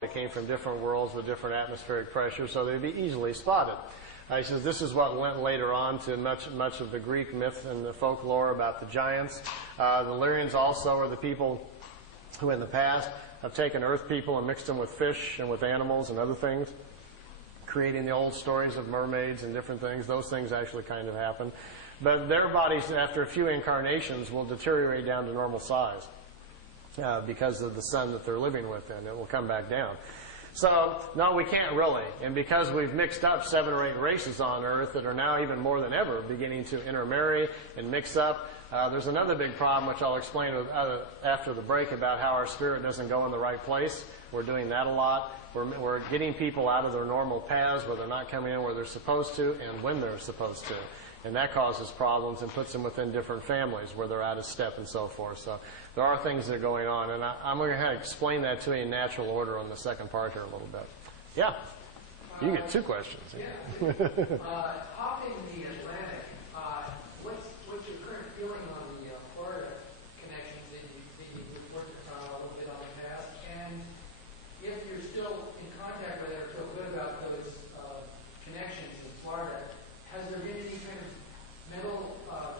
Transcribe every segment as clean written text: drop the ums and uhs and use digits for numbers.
They came from different worlds with different atmospheric pressures, so they'd be easily spotted. He says this is what went later on to much of the Greek myth and the folklore about the giants. The Lyrians also are the people who in the past have taken earth people and mixed them with fish and with animals and other things, creating the old stories of mermaids and different things. Those things actually kind of happen. But their bodies, after a few incarnations, will deteriorate down to normal size because of the sun that they're living within. It will come back down. So, no, we can't really. And because we've mixed up 7 or 8 races on Earth that are now even more than ever beginning to intermarry and mix up, there's another big problem, which I'll explain after the break, about how our spirit doesn't go in the right place. We're doing that a lot. We're getting people out of their normal paths where they're not coming in where they're supposed to and when they're supposed to. And that causes problems and puts them within different families where they're out of step and so forth. So there are things that are going on. And I'm going to explain that to you in natural order on the second part here a little bit. Yeah? You get 2 questions. Yeah. Hopping the Atlantic, what's your current feeling on the Florida connections that you worked a little bit on the past? And if you're still in contact with it or feel good about those connections in Florida, has there been any kind of mental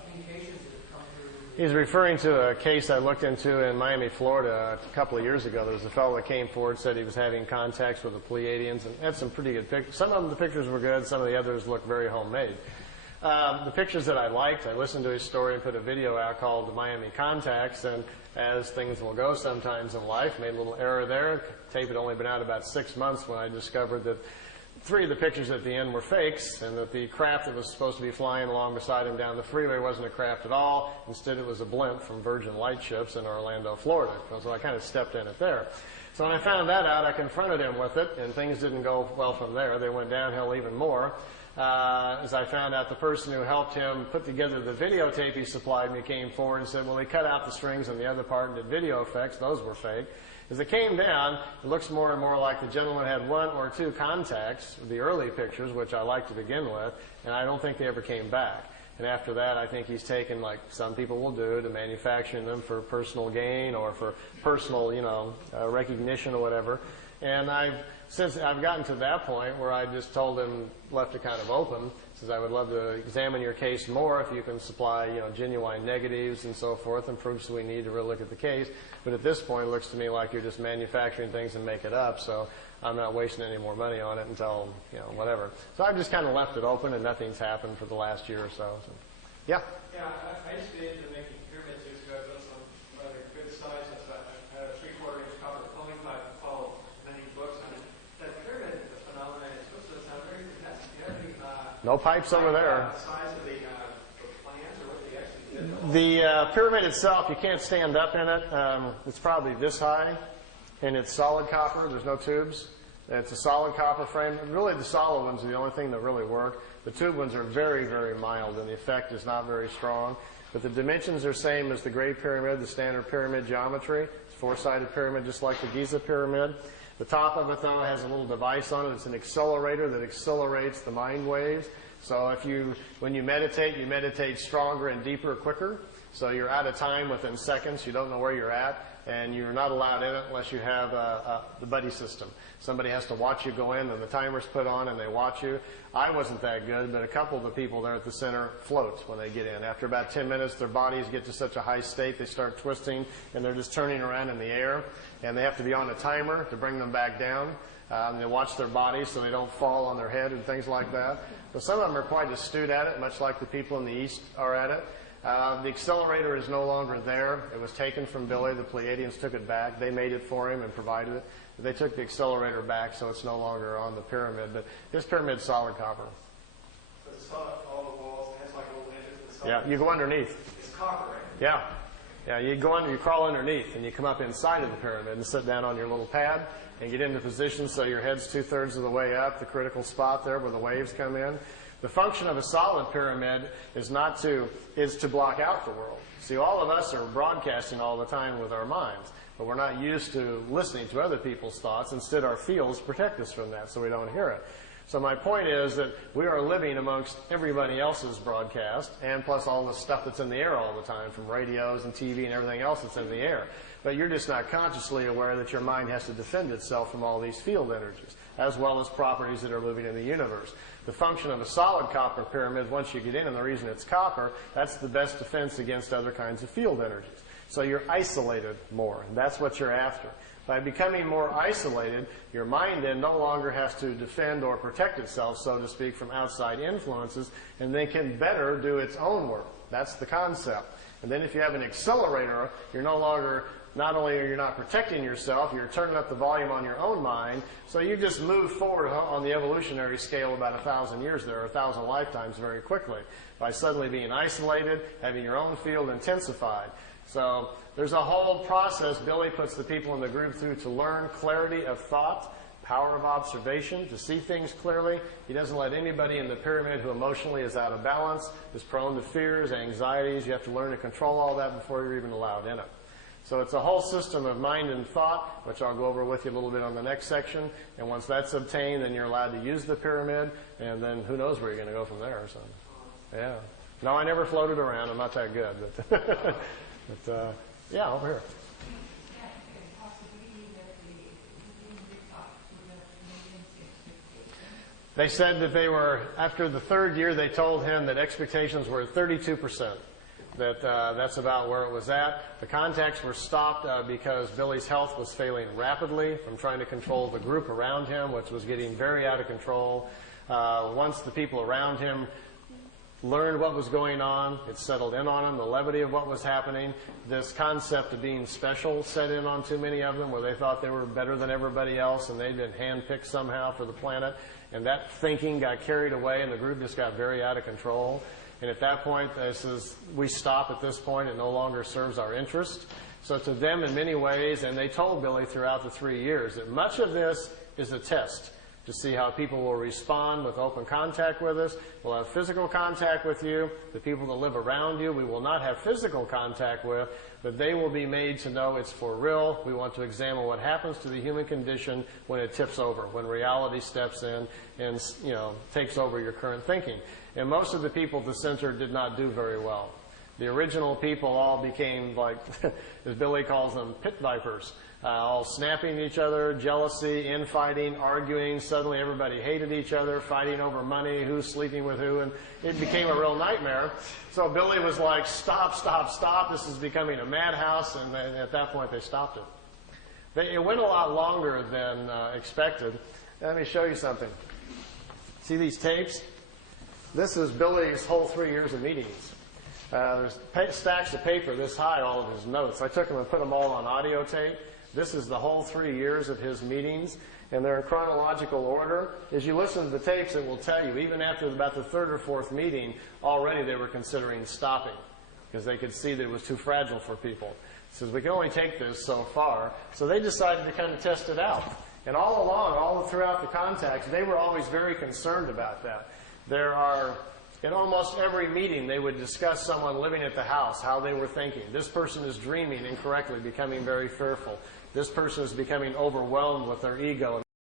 communications that have come through? He's referring to a case I looked into in Miami, Florida a couple of years ago. There was a fellow that came forward, said he was having contacts with the Pleiadians, and had some pretty good pictures. Some of them, the pictures were good. Some of the others looked very homemade. The pictures that I liked, I listened to his story and put a video out called The Miami Contacts, and as things will go sometimes in life, made a little error there. Tape had only been out about 6 months when I discovered that 3 of the pictures at the end were fakes, and that the craft that was supposed to be flying along beside him down the freeway wasn't a craft at all. Instead, it was a blimp from Virgin Lightships in Orlando, Florida. So I kind of stepped in it there. So when I found that out, I confronted him with it, and things didn't go well from there. They went downhill even more. As I found out, the person who helped him put together the videotape he supplied me came forward and said, well, he cut out the strings on the other part and did video effects. Those were fake. As it came down, it looks more and more like the gentleman had 1 or 2 contacts, the early pictures, which I liked to begin with, and I don't think they ever came back. And after that, I think he's taken, like some people will do, to manufacturing them for personal gain or for personal, recognition or whatever. And since I've gotten to that point where I just told him, left it kind of open, says I would love to examine your case more if you can supply, genuine negatives and so forth and proofs we need to really look at the case. But at this point, it looks to me like you're just manufacturing things and make it up. So I'm not wasting any more money on it until, whatever. So I've just kind of left it open, and nothing's happened for the last year or so. Yeah? Yeah, I used to be into making pyramids years ago. I've done some rather good size. I had a 3/4-inch copper filling pipe and followed many books on it. That pyramid phenomenon is supposed to sound very fantastic. Do you have any no pipes over there. Size of the plans or what they actually did? The pyramid itself, you can't stand up in it. It's probably this high, and it's solid copper. There's no tubes. It's a solid copper frame. Really, the solid ones are the only thing that really work. The tube ones are very, very mild, and the effect is not very strong. But the dimensions are same as the Great Pyramid, the standard pyramid geometry. It's a 4-sided pyramid, just like the Giza Pyramid. The top of it, though, has a little device on it. It's an accelerator that accelerates the mind waves. So when you meditate stronger and deeper, quicker. So you're out of time within seconds. You don't know where you're at, and you're not allowed in it unless you have the buddy system. Somebody has to watch you go in, and the timer's put on, and they watch you. I wasn't that good, but a couple of the people there at the center float when they get in. After about 10 minutes, their bodies get to such a high state, they start twisting, and they're just turning around in the air. And they have to be on a timer to bring them back down. They watch their bodies so they don't fall on their head and things like that. So some of them are quite astute at it, much like the people in the East are at it. The accelerator is no longer there. It was taken from Billy. The Pleiadians took it back. They made it for him and provided it. They took the accelerator back, so it's no longer on the pyramid. But this pyramid's solid copper. So it's solid, all the walls, it has like a little edge. Yeah, you go underneath. It's copper, right? Yeah. Yeah, you go under, you crawl underneath, and you come up inside of the pyramid and sit down on your little pad and get into position so your head's 2/3 of the way up, the critical spot there where the waves come in. The function of a solid pyramid is to block out the world. See, all of us are broadcasting all the time with our minds, but we're not used to listening to other people's thoughts. Instead, our fields protect us from that so we don't hear it. So my point is that we are living amongst everybody else's broadcast, and plus all the stuff that's in the air all the time, from radios and TV and everything else that's in the air. But you're just not consciously aware that your mind has to defend itself from all these field energies, as well as properties that are moving in the universe. The function of a solid copper pyramid, once you get in, and the reason it's copper, that's the best defense against other kinds of field energies. So you're isolated more, and that's what you're after. By becoming more isolated, your mind then no longer has to defend or protect itself, so to speak, from outside influences, and then can better do its own work. That's the concept. And then if you have an accelerator, you're no longer, not only are you not protecting yourself, you're turning up the volume on your own mind, so you just move forward on the evolutionary scale about 1,000 years there, or 1,000 lifetimes very quickly, by suddenly being isolated, having your own field intensified. So there's a whole process Billy puts the people in the group through to learn clarity of thought, power of observation, to see things clearly. He doesn't let anybody in the pyramid who emotionally is out of balance, is prone to fears, anxieties. You have to learn to control all that before you're even allowed in it. So it's a whole system of mind and thought, which I'll go over with you a little bit on the next section. And once that's obtained, then you're allowed to use the pyramid, and then who knows where you're going to go from there or something. Yeah. No, I never floated around. I'm not that good. But yeah, over here. They said that they were, after the third year, they told him that expectations were 32%. That's about where it was at. The contacts were stopped because Billy's health was failing rapidly from trying to control the group around him, which was getting very out of control. Once the people around him learned what was going on, it settled in on them, the levity of what was happening. This concept of being special set in on too many of them, where they thought they were better than everybody else and they'd been handpicked somehow for the planet. And that thinking got carried away and the group just got very out of control. And at that point, they says, we stop at this point. It no longer serves our interest. So to them, in many ways, and they told Billy throughout the 3 years, that much of this is a test to see how people will respond with open contact with us. We'll have physical contact with you. The people that live around you, we will not have physical contact with, but they will be made to know it's for real. We want to examine what happens to the human condition when it tips over, when reality steps in and, takes over your current thinking. And most of the people at the center did not do very well. The original people all became like, as Billy calls them, pit vipers. All snapping at each other, jealousy, infighting, arguing. Suddenly everybody hated each other, fighting over money, who's sleeping with who, and it became a real nightmare. So Billy was like, stop, stop, stop. This is becoming a madhouse, and then at that point they stopped it. It went a lot longer than expected. Let me show you something. See these tapes? This is Billy's whole 3 years of meetings. There's stacks of paper this high, all of his notes. I took them and put them all on audio tape. This is the whole 3 years of his meetings, and they're in chronological order. As you listen to the tapes, it will tell you, even after about the third or fourth meeting, already they were considering stopping because they could see that it was too fragile for people. It says, we can only take this so far. So they decided to kind of test it out. And all along, all throughout the contacts, they were always very concerned about that. In almost every meeting, they would discuss someone living at the house, how they were thinking. This person is dreaming incorrectly, becoming very fearful. This person is becoming overwhelmed with their ego.